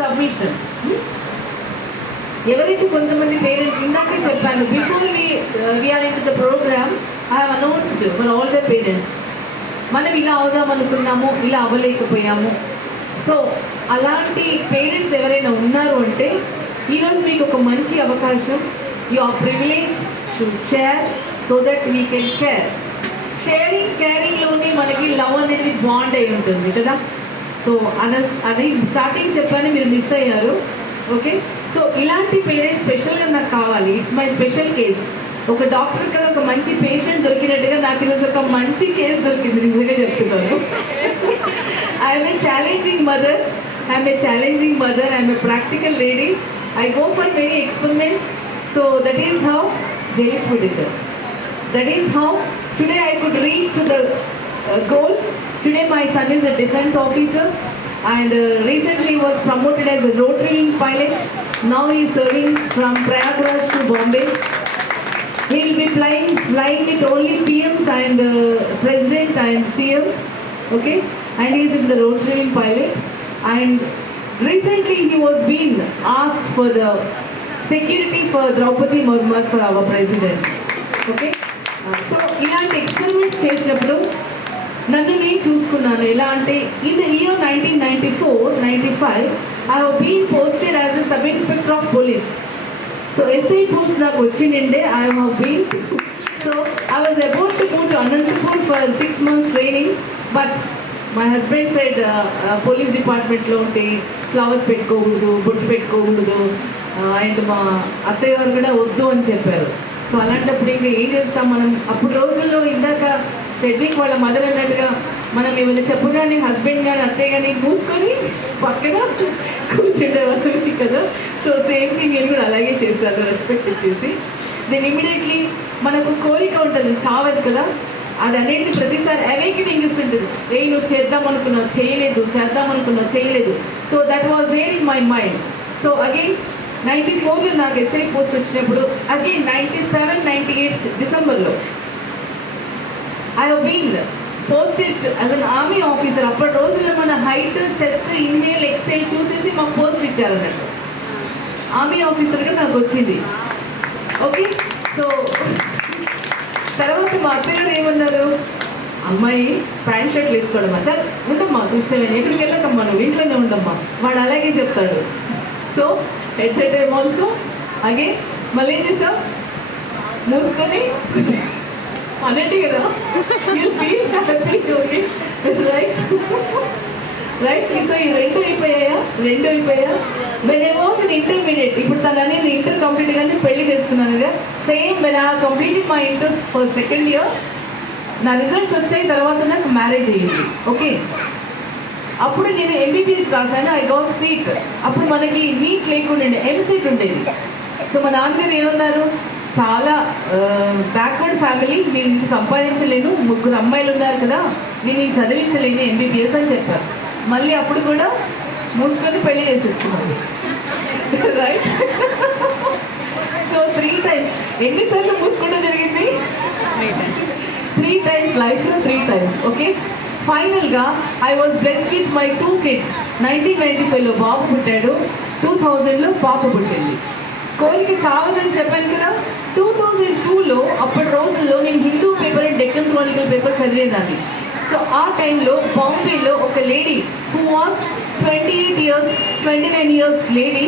Submission. ఎవరైతే కొంతమంది parents ఇందాకే చెప్పాను, before we are in the program I have announced for all the parents, మనం ఇలా అవుదాం అనుకున్నాము, ఇలా అవ్వలేకపోయాము. సో అలాంటి పేరెంట్స్ ఎవరైనా ఉన్నారు అంటే ఈరోజు మీకు ఒక మంచి అవకాశం. You are privilege to share so that we can care. Sharing కేరింగ్లోనే మనకి లవ్ అనేది బాండ్ అయి ఉంటుంది కదా. సో అది స్టార్టింగ్ చెప్పాను, మీరు మిస్ అయ్యారు. ఓకే, సో ఇలాంటి పేరెంట్స్ స్పెషల్గా నాకు కావాలి. It's my special case. ఒక డాక్టర్ కదా ఒక మంచి పేషెంట్ దొరికినట్టుగా నాకు ఈరోజు ఒక మంచి కేసు దొరికింది, నిజంగా చెప్తున్నాను. I'm a challenging mother, I'm a practical lady. I go for many experiments. So that is how Jaysh would it. That is how today I could reach to the goal. Today my son is a defense officer and recently was promoted as a rotary wing pilot. Now he is serving from Prayagraj to Bombay. He will be flying with only PMs and President and CMs. Okay, and he is in the rotary wing pilot. And recently he was being asked for the security for Draupadi Murmu for our president. Okay, so ఇలాంటి experiments చేసినప్పుడు నన్ను నేను చూసుకున్నాను. ఎలా అంటే in the year 1994-95 I have been posted as a sub inspector of police. So SI post నాకు వచ్చిండే. I have been, so I was about to go to Anantapur for 6 months training. But my husband side police డిపార్ట్మెంట్లో ఉంటే flowers పెట్టుకోకూడదు, బొట్టు పెట్టుకోకూడదు, and మా అత్తయ్య గారు కూడా వద్దు అని చెప్పారు. సో అలాంటప్పుడు ఇంకా ఏం చేస్తాం మనం. అప్పుడు రోజుల్లో ఇందాక చెడ్విక్ వాళ్ళ మదర్ అన్నట్టుగా మనం ఏమైనా చెప్పగానే హస్బెండ్ కానీ అత్తయ్య కానీ మూసుకొని పక్కన కూర్చుండేవాళ్ళకి కదా. సో సేమ్ థింగ్ నేను కూడా అలాగే చేశాను, రెస్పెక్ట్ ఇచ్చేసి. దెన్ ఇమీడియట్లీ మనకు కోరిక ఉంటుంది, చావదు కదా. అది అనేది ప్రతిసారి అవేకనింగ్ ఇస్తుంటుంది. నువ్వు చేద్దాం అనుకున్నావు చేయలేదు, చేద్దాం అనుకున్నావు చేయలేదు. So that was there in my mind. So again 94లో నాకు ఎస్ఐ పోస్ట్ వచ్చినప్పుడు, అగైన్ 97-98 డిసెంబర్లో I have been posted as an army officer. అప్పటి రోజుల్లో మన హైట్, చెస్ట్, ఇన్హేల్, ఎక్సైల్ చూసేసి మాకు పోస్ట్ ఇచ్చారన్నట్టు. ఆర్మీ ఆఫీసర్గా నాకు వచ్చింది. ఓకే, సో తర్వాత మా అత్తయ్య గారు ఏమన్నారు, అమ్మాయి ప్యాంట్ షర్ట్లు వేసుకోవడమ్మా, సార్ ఉండమ్మా ఇష్టమైన ఎక్కడికి వెళ్ళకమ్మా, నువ్వు ఇంట్లోనే ఉండమ్మా. వాడు అలాగే చెప్తాడు. So at the time also అగే మళ్ళీ ఏం చేసావు, మూసుకొని అన్నట్టు కదా. Right right. సో ఈ రెండు అయిపోయా. When I was in intermediate, ఇప్పుడు తను అనేది ఇంటర్ కంప్లీట్ గానే పెళ్లి చేస్తున్నాను కదా. Same when I completed my inter for second year, నా రిజల్ట్స్ వచ్చాయి. తర్వాత నాకు మ్యారేజ్ అయ్యింది. ఓకే, అప్పుడు నేను ఎంబీబీఎస్ రాశాను. I got seat. అప్పుడు మనకి నీట్ లేకుండా ఎంసెట్ ఉండేది. సో మా నాన్నగారు ఏమన్నారు, చాలా బ్యాక్వర్డ్ ఫ్యామిలీ, నేను ఇంక సంపాదించలేను, 3 అమ్మాయిలు ఉన్నారు కదా, నేను ఇంక చదివించలేను ఎంబీబీఎస్ అని చెప్పారు. మళ్ళీ అప్పుడు కూడా మూసుకొని పెళ్లి చేసేస్తున్నాను. రైట్. సో 3 times, ఎన్నిసార్లు మూసుకోవడం జరిగింది? 3 times లైఫ్లో 3 times. ఓకే, ఫైనల్గా I was blessed with my 2 kids. 1995లో బాబు పుట్టాడు, 2000లో పాప పుట్టింది. కోరిక చావదని చెప్పాను కదా. 2002లో అప్పటి రోజుల్లో నేను Hindu paper and Deccan Chronicle paper చదివేదాన్ని. సో ఆ టైంలో బాంబేలో ఒక lady who was 29 years lady,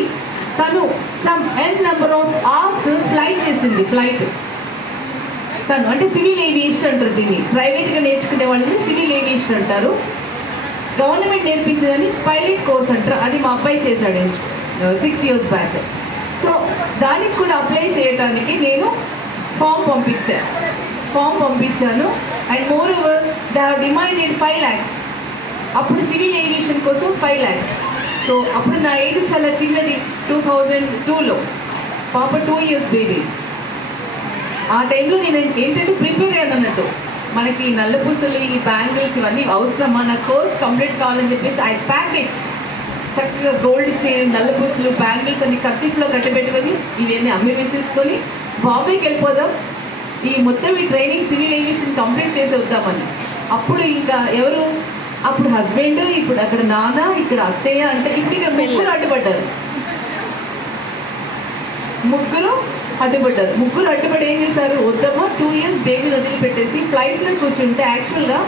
తను some number of hours flight చేసింది. ఫ్లైట్ తను అంటే సివిల్ ఏవియేషన్ అంటారు దీన్ని. ప్రైవేట్గా నేర్చుకునే వాళ్ళని సివిల్ ఏవియేషన్ అంటారు. గవర్నమెంట్ నేర్పించేదని పైలట్ కోర్స్ అంటారు. అది మా అబ్బాయి చేశాడు 6 years బ్యాక్. సో దానికి కూడా అప్లై చేయడానికి నేను ఫామ్ పంపించాను. And more over they have demanded 5 lakhs. అప్పుడు సివిల్ ఏవియేషన్ కోసం 5 lakhs. సో అప్పుడు నా ఏజ్ చాలా చిన్నది. 2002లో పాప 2 years బేబీ. ఆ టైంలో నేను ఏంటంటే ప్రిపేర్ అయ్యాను అన్నట్టు. మనకి నల్లపూసలు, ఈ బ్యాంగిల్స్ ఇవన్నీ అవసరమా, నా కోర్స్ కంప్లీట్ కావాలని చెప్పేసి ఐ ప్యాక్ ఇట్. చక్కగా గోల్డ్ చైన్, నల్లపూసలు, బ్యాంగిల్స్ అన్ని కర్చీఫ్లో కట్టబెట్టుకొని ఇవన్నీ అమ్మి వేసేసుకొని బాంబేకి వెళ్ళిపోదాం, ఈ మొత్తం ఈ ట్రైనింగ్ సివిల్ ఏవియేషన్ కంప్లీట్ చేసి వద్దామని. అప్పుడు ఇంకా ఎవరు అప్పుడు హస్బెండ్, ఇప్పుడు అక్కడ నాన్న, ఇక్కడ అత్తయ్య, అంటే ఇప్పుడు ఇక్కడ ముగ్గురు అడ్డుపడ్డారు. ముగ్గురు అడ్డుపడి ఏం చేశారు, వద్దమ్మా 2 years బేబీ వదిలిపెట్టేసి ఫ్లైట్లో కూర్చుంటే, యాక్చువల్గా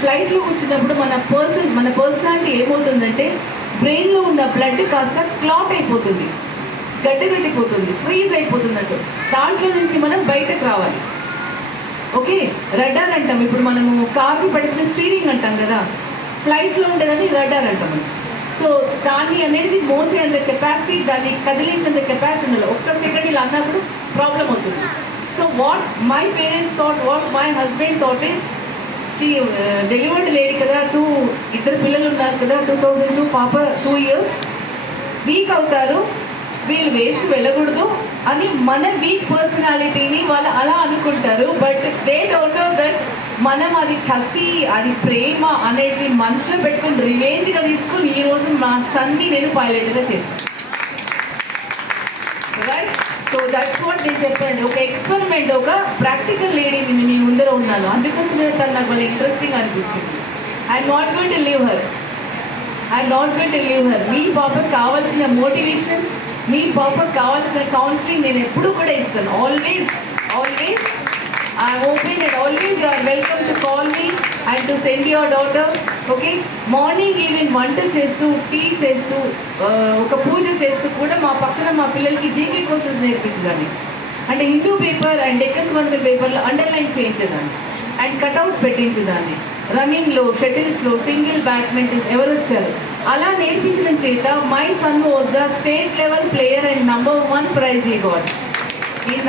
ఫ్లైట్లో కూర్చున్నప్పుడు మన పర్సనాలిటీ ఏమవుతుందంటే బ్రెయిన్లో ఉన్న బ్లడ్ కాస్త క్లాట్ అయిపోతుంది, గడ్డగట్టిపోతుంది, ఫ్రీజ్ అయిపోతుందంట. దాంట్లో నుంచి మనం బయటకు రావాలి. ఓకే, రడ్డార్ అంటాం. ఇప్పుడు మనము కార్ని పడితే స్టీరింగ్ అంటాం కదా, ఫ్లైట్లో ఉండేదని రడ్డార్ అంటాం. సో దాన్ని అనేది మోసే అంత కెపాసిటీ, దాన్ని కదిలించేంత కెపాసిటీ ఉండాలి. ఒక్క సెకండ్ ఇలా అన్నప్పుడు ప్రాబ్లం అవుతుంది. So what my parents thought, what my husband thought is, she delivered lady కదా, 2 పిల్లలు ఉన్నారు కదా, 2002 పాప 2 years, వీక్ అవుతారు, వీళ్ళు వేస్ట్ వెళ్ళకూడదు అని మన వీక్ పర్సనాలిటీని వాళ్ళు అలా అనుకుంటారు. But they don't know that మనం అది కసి, అది ప్రేమ అనేది మనసులో పెట్టుకుని రివేంజ్గా తీసుకుని ఈరోజు మా సన్ని నేను పైలట్గా చేస్తాను. రైట్, సో దట్స్ వాట్ నేను చెప్పాను. ఒక ఎక్స్పెరిమెంట్, ఒక ప్రాక్టికల్ లేడీని నేను ముందర ఉన్నాను, అందుకోసమే తను నాకు వాళ్ళ ఇంట్రెస్టింగ్ అనిపించింది. I'm not going to leave her. మీ పాపకు కావాల్సిన మోటివేషన్, మీ పాపకు కావాల్సిన కౌన్సిలింగ్ నేను ఎప్పుడు కూడా ఇస్తాను. Always I'm open and always you are welcome to call me and to send your daughter. Okay, morning even వంట చేస్తూ, టీ చేస్తూ, ఒక పూజ చేస్తూ కూడా మా పక్కన మా పిల్లలకి జీకే కోర్సెస్ నేర్పించదాన్ని. అంటే Hindu paper and Deccan Chronicle పేపర్లో అండర్లైన్ చేయించేదాన్ని అండ్ కట్అవుట్స్ పెట్టించేదాన్ని. రన్నింగ్లో, షటిల్స్లో, సింగిల్ బ్యాడ్మింటన్ ఎవరు వచ్చారు అలా నేర్పించడం చేత my son was the state level player and number 1 prize he got. In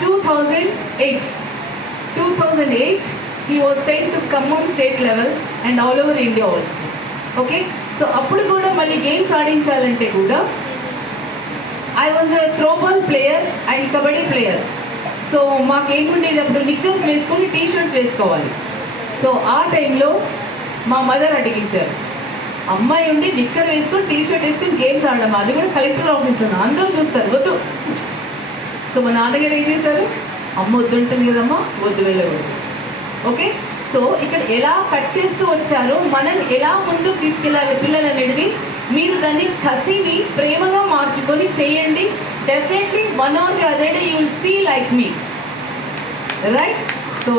2008 he was sent to Khammam state level and all over India also. Okay, so అప్పుడు కూడా మళ్ళీ గేమ్స్ ఆడించాలంటే కూడా I was a throwball player and kabaddi player. So మాకేముండేది, అప్పుడు knickers వేసుకొని T shirts వేసుకోవాలి. So ఆ టైంలో మా మదర్ అడిగించారు, అమ్మాయి ఉండి నిక్కర్ వేసుకొని టీషర్ట్ వేసుకొని గేమ్స్ ఆడడం, అది కూడా కలెక్టర్ ఆఫీస్లో అందరూ చూస్తారు, వద్దు. సో మా నాన్నగారు ఏం చేశారు, అమ్మ వద్దుంటుంది కదమ్మా, వద్దు వెళ్ళకూడదు. ఓకే, సో ఇక్కడ ఎలా కట్ చేస్తూ వచ్చారో మనం ఎలా ముందుకు తీసుకెళ్ళాలి పిల్లలు అనేది మీరు దాన్ని కసిని ప్రేమగా మార్చుకొని చేయండి. Definitely one or the other day you will see like me. Right, so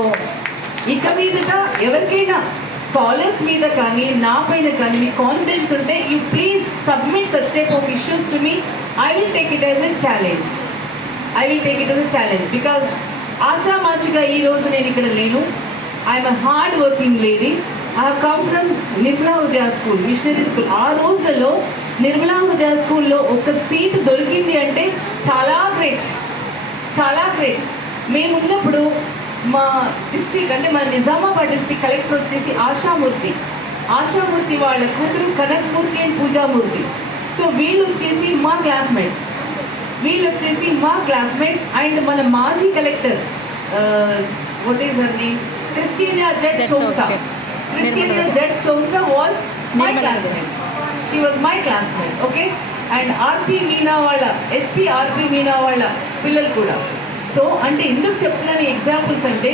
ఇక మీదట ఎవరికైనా స్కాలర్స్ మీద కానీ నా పైన కానీ మీ కాన్ఫిడెన్స్ ఉంటే you please submit such type of issues to me. I will take it as a challenge. Because ఆషామాషిగా ఈరోజు నేను ఇక్కడ లేను. I'm a hard working lady. I have come from Nirmala Udaya school, missionary school. ఆ రోజుల్లో నిర్మలా ఉదయ స్కూల్లో ఒక సీట్ దొరికింది అంటే చాలా గ్రేట్. మేమున్నప్పుడు మా డిస్ట్రిక్ట్ అంటే మన నిజామాబాద్ డిస్ట్రిక్ట్ కలెక్టర్ వచ్చేసి ఆశామూర్తి వాళ్ళ కూతురు కనకమూర్తి అండ్ పూజామూర్తి. సో వీళ్ళు వచ్చేసి మా క్లాస్మేట్స్ అండ్ మన మాజీ collector what is her name, Christina Jett Chowta was my classmate. She was my classmate. Okay, and RP Meena వాళ్ళ SP RP Meena వాళ్ళ పిల్లలు కూడా. సో అంటే ఎందుకు చెప్తున్నాను ఎగ్జాంపుల్స్ అంటే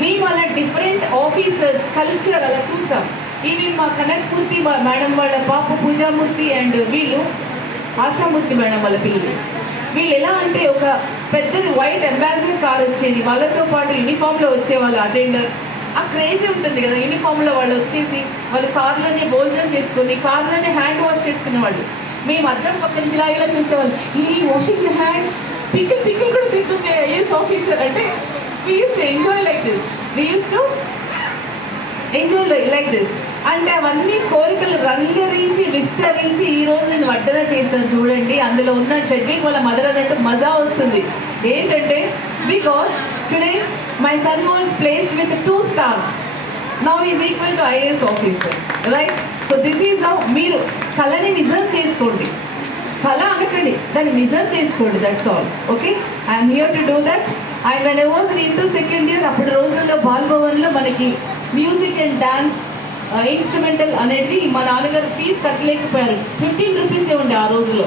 మీ వాళ్ళ డిఫరెంట్ ఆఫీసర్స్ కల్చర్ అలా చూసాం. ఈవెన్ మా కనకమూర్తి మేడం వాళ్ళ పాప పూజామూర్తి అండ్ వీళ్ళు ఆశామూర్తి మేడం వాళ్ళ పిల్లలు. వీళ్ళు ఎలా అంటే ఒక పెద్దది వైట్ అంబాసిడర్ కార్ వచ్చేది, వాళ్ళతో పాటు యూనిఫామ్లో వచ్చేవాళ్ళు అటెండర్. ఆ క్రేజీ ఉంటుంది కదా, యూనిఫామ్లో వాళ్ళు వచ్చేసి వాళ్ళు కార్లోనే భోజనం చేసుకొని కార్లోనే హ్యాండ్ వాష్ చేసుకునేవాళ్ళు. మేము అద్దం పక్కన ఇలా చూసేవాళ్ళు, ఈ వాషింగ్ ద హ్యాండ్ పికిల్ కూడా తింటుంది ఐఏఎస్ ఆఫీసర్ అంటే. We use to enjoy like this. అంటే అవన్నీ కోరికలు రంగరించి విస్తరించి ఈరోజు నేను వడ్డన చేస్తాను చూడండి. అందులో ఉన్న షెడ్యూల్ వాళ్ళ మదర్ అన్నట్టు మజా వస్తుంది. ఏంటంటే because today my son was placed with 2 stars. Now is equal to IAS officer. Right, so this is how మీరు కళని నిజం చేసుకోండి. కళ అనకండి, దాన్ని నిజం చేసుకోండి. That's all. Okay, I'm here to do that. And when I was in to second year, అప్పుడు రోజుల్లో బాల్భవన్లో మనకి మ్యూజిక్ అండ్ డాన్స్ ఇన్స్ట్రుమెంటల్ అనేది మా నాన్నగారు ఫీజు కట్టలేకపోయారు. 15 rupees ఉండే ఆ రోజుల్లో,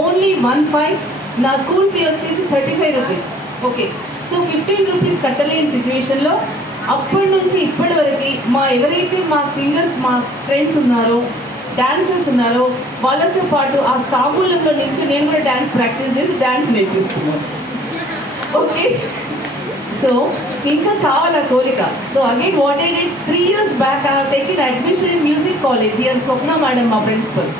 ఓన్లీ 1.5. నా స్కూల్ ఫీ వచ్చేసి 35 rupees. ఓకే, సో 15 rupees కట్టలేని సిచ్యువేషన్లో అప్పటి నుంచి ఇప్పటి వరకు ఎవరైతే మా సింగర్స్ మా ఫ్రెండ్స్ ఉన్నారో డాన్సర్స్ ఉన్నారో వాళ్ళతో పాటు ఆ తాంబూలంలో నుంచి నేను కూడా డాన్స్ ప్రాక్టీస్ చేసి డాన్స్ నేర్పిస్తున్నాను. ఓకే, సో ఇంకా చాలా కోరిక. So again what I did 3 years back I have taken admission in music college. Here Swapna madam మా ప్రిన్సిపల్,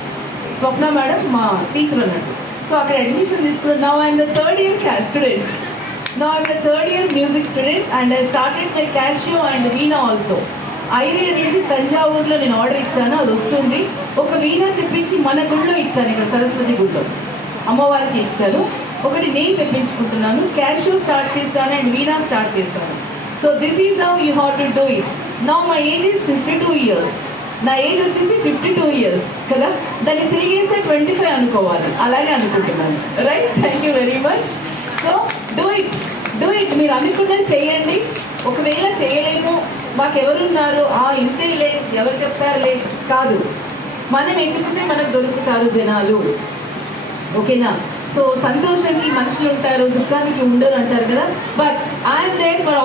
స్వప్న మేడం మా టీచర్ అన్నట్టు. సో అక్కడ అడ్మిషన్ తీసుకున్నాను. Now I'm the 3rd year student. Now I'm a 3rd year music student and I started my Casio and Veena also. ఐదు తంజావూరులో నేను order ఇచ్చాను, అది వస్తుంది. ఒక వీణా తెప్పించి మన గుడిలో ఇచ్చాను, ఇక్కడ సరస్వతి గుడిలో అమ్మవారికి ఇచ్చాను. ఒకటి నేను తెప్పించుకుంటున్నాను, క్యాషియో స్టార్ట్ చేస్తాను అండ్ వీణా స్టార్ట్ చేస్తాను. So this is how you have to do it. Now my age is 52 years. నా ఏజ్ వచ్చేసి 52 years కదా, దాన్ని తిరిగేస్తే 25 అనుకోవాలి, అలాగే అనుకుంటున్నాను. Right, thank you very much. So do it. మీరు అనుకున్నది చేయండి. ఒకవేళ చేయలేము, మాకెవరున్నారు, ఇంతేలే, ఎవరు చెప్తారులే కాదు, మనం ఎందుకుంటే మనకు దొరుకుతారు జనాలు. ఓకేనా? సో సంతోషానికి మనుషులు ఉంటారు, దుఃఖానికి ఉండరు అంటారు కదా. But I'm there for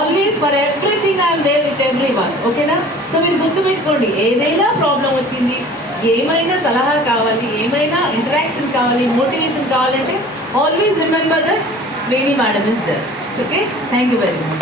always for everything. I'm there with everyone. ఓకేనా? సో మీరు గుర్తుపెట్టుకోండి, ఏదైనా ప్రాబ్లం వచ్చింది, ఏమైనా సలహా కావాలి, ఏమైనా ఇంటరాక్షన్ కావాలి, మోటివేషన్ కావాలంటే always remember that Veni madam is there. Okay, thank you very much.